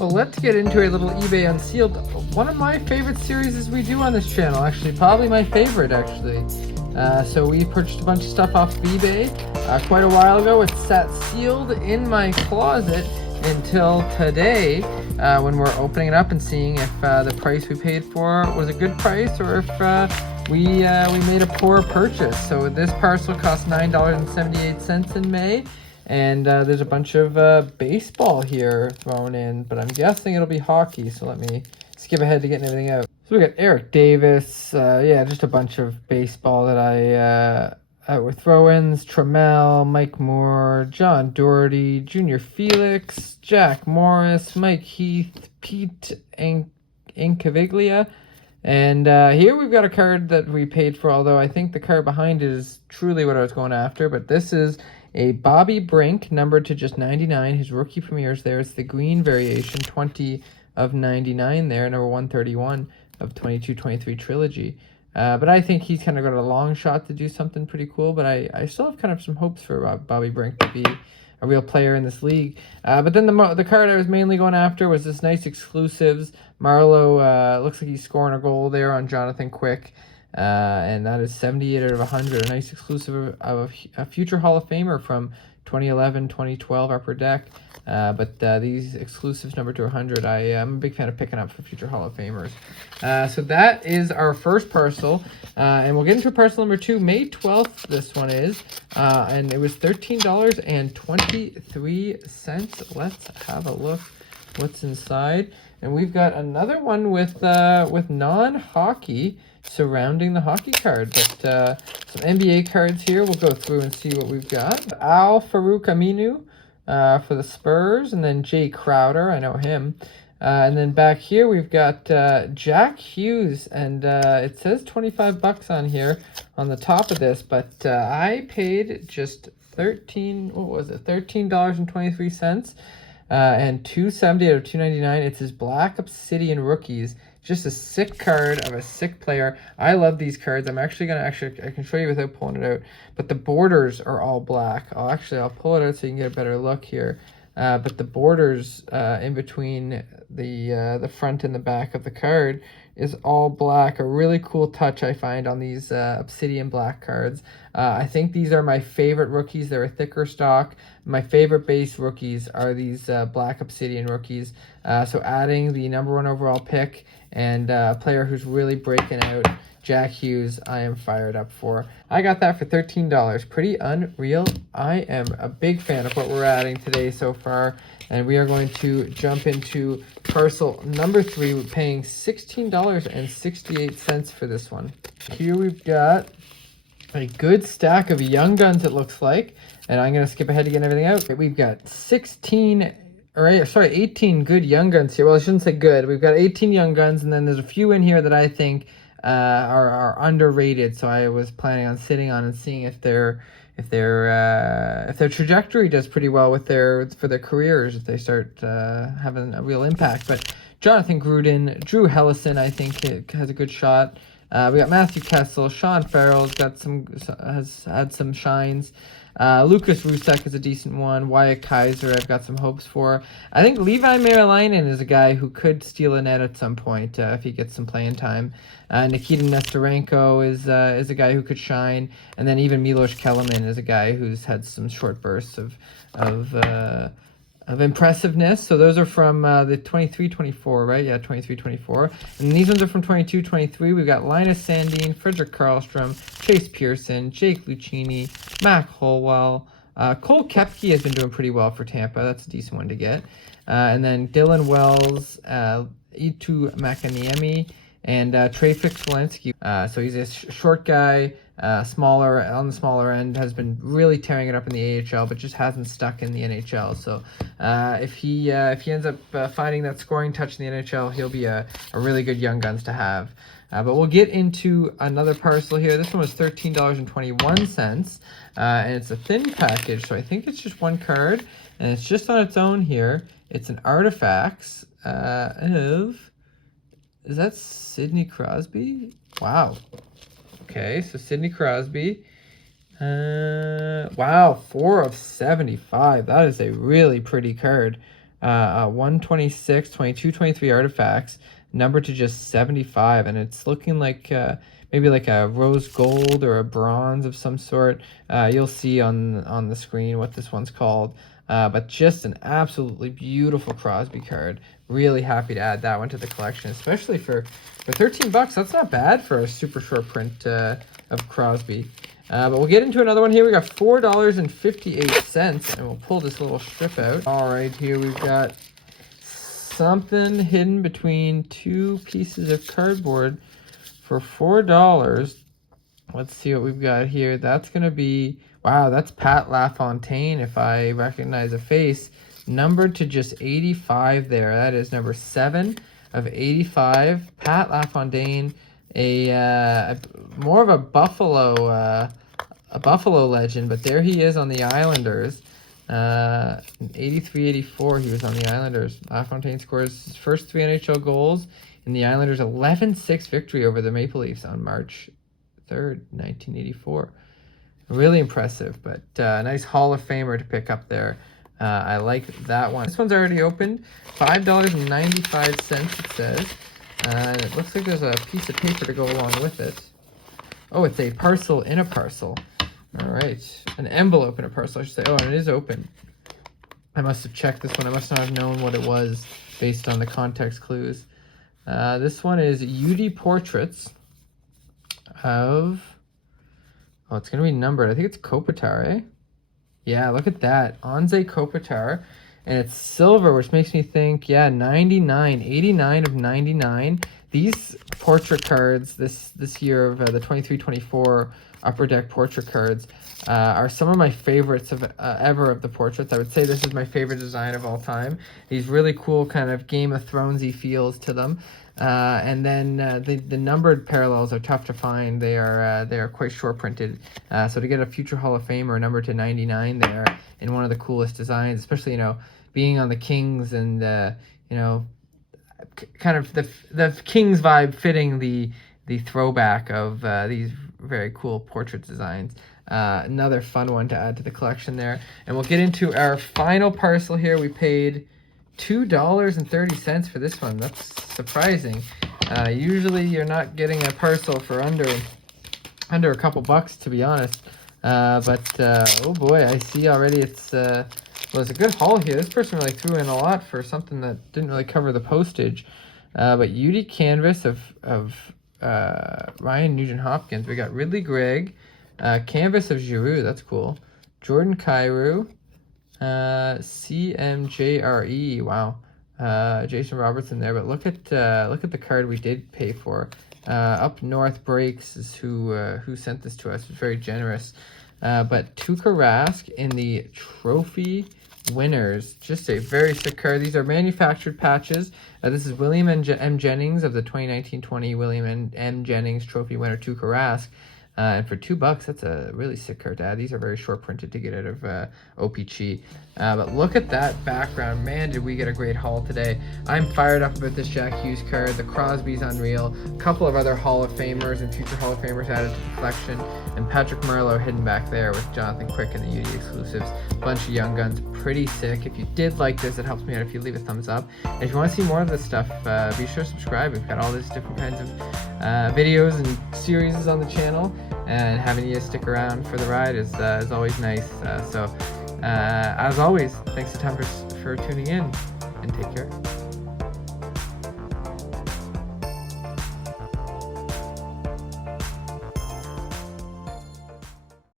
Well, let's get into a little eBay Unsealed. One of my favorite series we do on this channel, actually, probably my favorite, actually. So we purchased a bunch of stuff off of eBay quite a while ago. It sat sealed in my closet until today, when we're opening it up and seeing if the price we paid for was a good price or if we made a poor purchase. So this parcel cost $9.78 in May. And there's a bunch of baseball here thrown in, but I'm guessing it'll be hockey, so let me skip ahead to getting everything out. So we got Eric Davis, yeah, just a bunch of baseball that were throw-ins. Trammell, Mike Moore, John Doherty, Junior Felix, Jack Morris, Mike Heath, Pete Incaviglia. And here we've got a card that we paid for, although I think the card behind it is truly what I was going after, but this is a Bobby Brink, numbered to just 99. His rookie premieres there. It's the green variation, 20 of 99 there, number 131 of 22-23 trilogy. But I think he's kind of got a long shot to do something pretty cool, but I still have kind of some hopes for Bobby Brink to be a real player in this league. But then the card I was mainly going after was this nice exclusives. Marlowe looks like he's scoring a goal there on Jonathan Quick. And that is 78 out of 100. A nice exclusive of a future Hall of Famer from 2011, 2012 Upper Deck. But these exclusives number to 100, I'm a big fan of picking up for future Hall of Famers. So that is our first parcel. And we'll get into parcel number 2, May 12th, this one is. And it was $13.23. Let's have a look what's inside. And we've got another one with non-hockey surrounding the hockey card, but some NBA cards here. We'll go through and see what we've got. Al-Farouq Aminu for the Spurs, and then Jay Crowder, I know him. And then back here we've got Jack Hughes, and it says 25 bucks on here on the top of this, but I paid just $13.23. And $270 out of $299. It's his Black Obsidian Rookies. Just a sick card of a sick player. I love these cards. I'm actually gonna I can show you without pulling it out. But the borders are all black. I'll pull it out so you can get a better look here. But the borders in between the front and the back of the card is all black. A really cool touch I find on these obsidian black cards. I think these are my favorite rookies. They're a thicker stock. My favorite base rookies are these black obsidian rookies. So adding the #1 overall pick and a player who's really breaking out, Jack Hughes, I am fired up for. I got that for $13. Pretty unreal. I am a big fan of what we're adding today so far. And we are going to jump into parcel number 3. We're paying $16.68 for this one. Here we've got a good stack of Young Guns, it looks like. And I'm going to skip ahead to get everything out. We've got 18 good Young Guns here. Well, I shouldn't say good. We've got 18 Young Guns, and then there's a few in here that I think are underrated. So I was planning on sitting on and seeing if their trajectory does pretty well with for their careers, if they start having a real impact. But Jonathan Gruden, Drew Hellison, I think it has a good shot. We got Matthew Kessel, Sean Farrell's has had some shines. Lucas Rusek is a decent one. Wyatt Kaiser, I've got some hopes for. I think Leevi Merilainen is a guy who could steal a net at some point if he gets some playing time. Nikita Nesterenko is a guy who could shine, and then even Milos Kelemen is a guy who's had some short bursts of impressiveness. So those are from the 23-24, right? Yeah, 23-24. And these ones are from 22-23. We've got Linus Sandin, Frederick Karlstrom, Chase Pearson, Jake Lucchini, Mac Holwell. Cole Koepke has been doing pretty well for Tampa. That's a decent one to get. And then Dylan Wells, Itu Makaniemi, and Trey Fix-Walensky. So he's a short guy, smaller, on the smaller end, has been really tearing it up in the AHL, but just hasn't stuck in the NHL. So if he ends up finding that scoring touch in the NHL, he'll be a really good Young Guns to have. But we'll get into another parcel here. This one was $13.21, and it's a thin package, so I think it's just one card, and it's just on its own here. It's an Artifacts is that Sidney Crosby? Wow. Okay, so Sidney Crosby. Wow, 4 of 75. That is a really pretty card. 126, 22, 23 artifacts, numbered to just 75, and it's looking like maybe like a rose gold or a bronze of some sort. You'll see on the screen what this one's called. But just an absolutely beautiful Crosby card. Really happy to add that one to the collection, especially for 13 bucks. That's not bad for a super short print of Crosby. But we'll get into another one here. We got $4.58, and we'll pull this little strip out. All right, here we've got something hidden between two pieces of cardboard for $4. Let's see what we've got here. That's going to be, wow, that's Pat LaFontaine, if I recognize a face. Numbered to just 85 there. That is number 7 of 85. Pat LaFontaine, more of a Buffalo legend, but there he is on the Islanders. 83-84, he was on the Islanders. LaFontaine scores his first 3 NHL goals in the Islanders' 11-6 victory over the Maple Leafs on March 3rd, 1984. Really impressive, but nice Hall of Famer to pick up there. I like that one. This one's already opened. $5.95 it says. And it looks like there's a piece of paper to go along with it. Oh, it's a parcel in a parcel. All right, an envelope in a parcel, I should say. Oh, and it is open. I must have checked this one. I must not have known what it was based on the context clues. This one is UD portraits of, oh, it's going to be numbered. I think it's Kopitar, eh? Yeah, look at that. Anze Kopitar. And it's silver, which makes me think, yeah, 99. 89 of 99. These portrait cards this year of the 23-24 Upper Deck portrait cards are some of my favorites of ever of the portraits. I would say this is my favorite design of all time. These really cool kind of Game of Thronesy feels to them. And then the numbered parallels are tough to find. They are quite short printed. So to get a future Hall of Famer numbered to 99 there in one of the coolest designs, especially, you know, being on the Kings and you know, kind of the Kings vibe fitting the throwback of these very cool portrait designs. Another fun one to add to the collection there. And we'll get into our final parcel here. We paid $2.30 for this one. That's surprising. Usually you're not getting a parcel for under a couple bucks, to be honest. But oh boy, I see already it's well, it's a good haul here. This person really threw in a lot for something that didn't really cover the postage. But UD canvas of Ryan Nugent-Hopkins. We got Ridley Gregg, canvas of Giroux. That's cool. Jordan Kyrou, CMJRE. Wow, Jason Robertson there. But look at the card we did pay for. Up North Breaks is who sent this to us. It was very generous. But Tuukka Rask in the trophy winners. Just a very sick card. These are manufactured patches. This is William M. Jennings of the 2019-20 William M. Jennings trophy winner, Tuukka Rask. And for $2, that's a really sick card to add. These are very short printed to get out of o-pee-chee. But look at that background. Man, did we get a great haul today. I'm fired up about this Jack Hughes card. The Crosby's unreal. A couple of other Hall of Famers and future Hall of Famers added to the collection. And Patrick Marleau hidden back there with Jonathan Quick and the UD exclusives. Bunch of young guns. Pretty sick. If you did like this, it helps me out if you leave a thumbs up. And if you want to see more of this stuff, be sure to subscribe. We've got all these different kinds of videos and series on the channel. And having you stick around for the ride is always nice. So as always, thanks a ton for tuning in, and take care.